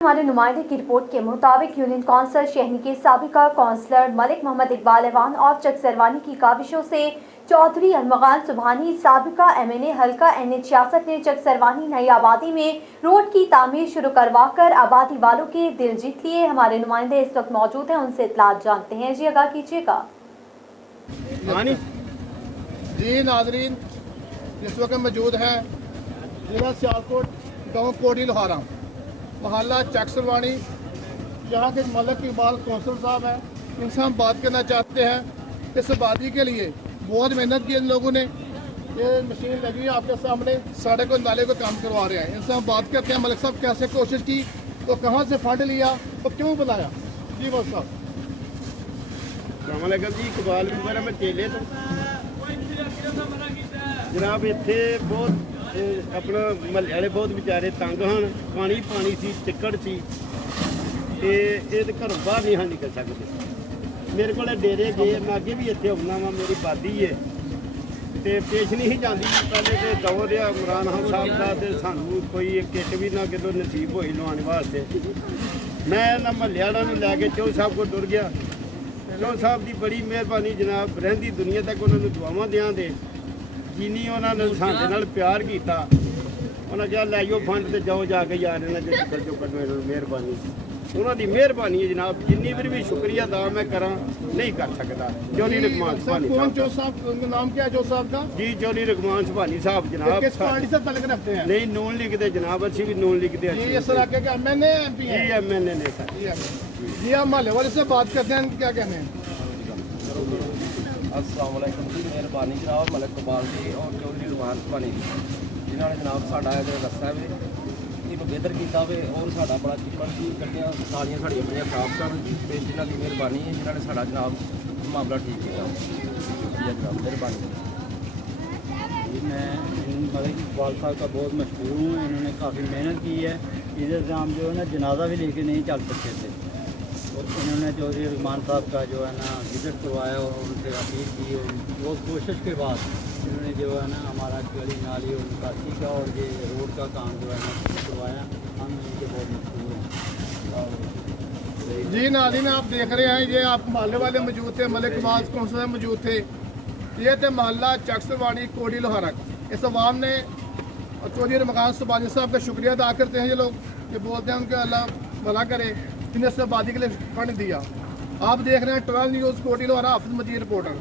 हमारे नुमाइंदे की रिपोर्ट के मुताबिक यूनियन कौंसिल शहनी के साबिका कौंसलर मलिक मोहम्मद इकबाल ऐवान और चक सरवानी की काविशों से चौधरी अरमगान सुबहानी साबिका MNA हल्का NH66 ने चक सरवानी नई आबादी में रोड की तामीर शुरू करवाकर आबादी वालों के दिल जीत लिए। हमारे नुमाइंदे इस वक्त मौजूद हैं, उनसे इत्तलात जानते हैं। जी आगाह कीजिएगा। जी नाजरीन, इस वक्त मौजूद है जिला सियालकोट गाँव कोटी लोहारा मोहल्ला चक सरवानी, यहाँ के मलिक इकबाल कौंसल साहब हैं। इनसे हम बात करना चाहते हैं। इस आबादी के लिए बहुत मेहनत की इन लोगों ने। ये मशीन लगी है आपके सामने, सड़क और नाले को काम करवा रहे हैं। इनसे हम बात करते हैं, मलिक साहब कैसे कोशिश की, तो कहाँ से फंड लिया, तो क्यों बनाया। जी मलिक साहब। जी इकबाल मेरा मैं चेले तो जनाब इत्थे बहुत अपना महल्ले वाले बहुत बेचारे तंग हैं। पानी सी चिक्कड़ सी ते घरों बाहर नहीं निकल सकते। मेरे को डेरे गए, मैं अगे भी इतने आना वा, मेरी बादी है तो पेश नहीं जाती। पहले तो दौर आ इमरान खान साहब का, तो सानू कोई किट भी ना कितों नसीब होई लवाने वास्ते। मैं ना महल्ले वालों लैके चौधरी साहब को टुर गया। चौधरी साहब की बड़ी मेहरबानी जनाब, रहती दुनिया तक उन्होंने दुआवां दें दे जिनी उन्होंने साडे नाल प्यार किया। उन्हें कहा लै जाओ फंड तो जाओ जाके यार इन्हें जो करो मेहरबानी, उन्होंने मेहरबानी है जनाब। जिन्नी भी शुक्रिया अदा मैं करा नहीं कर सकता। चौधरी रघमान सुभानी साहब, नाम क्या है जो साहब का? जी चौधरी रघमान सुभानी साहब जनाब। किस पार्टी से तलक रखते हैं? नहीं नून लिखते जनाब, अच्छी भी नून लिखते हैं। इस इलाके के MNA MP हैं? जी MNA ने सर। जी आप महल्ले वाले से बात करते हैं, क्या कहने हैं? अस्सलाम वालेकुम जी, मेहरबानी जनाब मलिक इकबाल जी और चौधरी रघमान सुभानी जी जिन्होंने जनाब साडा रस्ता वे इन्हू बेहतर किया वे और साडा बड़ा चिप्पड़ सी गड्डियां सारियां साड़ियां बड़ियां खराब सन ते जिन्हां दी मेहरबानी है जिन्होंने साडा जनाब मामला ठीक किया। शुक्रिया जनाब, मेहरबानी। मैं मलिक इकबाल साहब का बहुत मशहूर हूँ। इन्होंने काफ़ी मेहनत की है। इधर से हम जो है ना जनाजा भी लेके नहीं चल सकते थे, और इन्होंने चौधरी रघमान साहब का जो है ना विजिट करवाया और उनसे अपील की, और बहुत कोशिश के बाद इन्होंने जो है ना हमारा गली नाली और निकासी का और ये रोड का काम जो है ना करवाया। हम इनके बहुत मशहूर हैं। जी नाज़रीन, आप देख रहे हैं, ये आप मोहल्ले वाले मौजूद थे, मलिक इकबाल कौंसल मौजूद थे। ये थे मोहल्ला चक सरवानी कोटी लोहारा। इस अवाम ने चौधरी अरमगान सुबहानी साहब का शुक्रिया अदा करते हैं। ये लोग ये बोलते हैं उनके अल्लाह भला करे जिन्हें इस आबादी के लिए फंड दिया। आप देख रहे हैं 12 न्यूज़ कोटी लोहारा, हाफिज मजीद रिपोर्टर।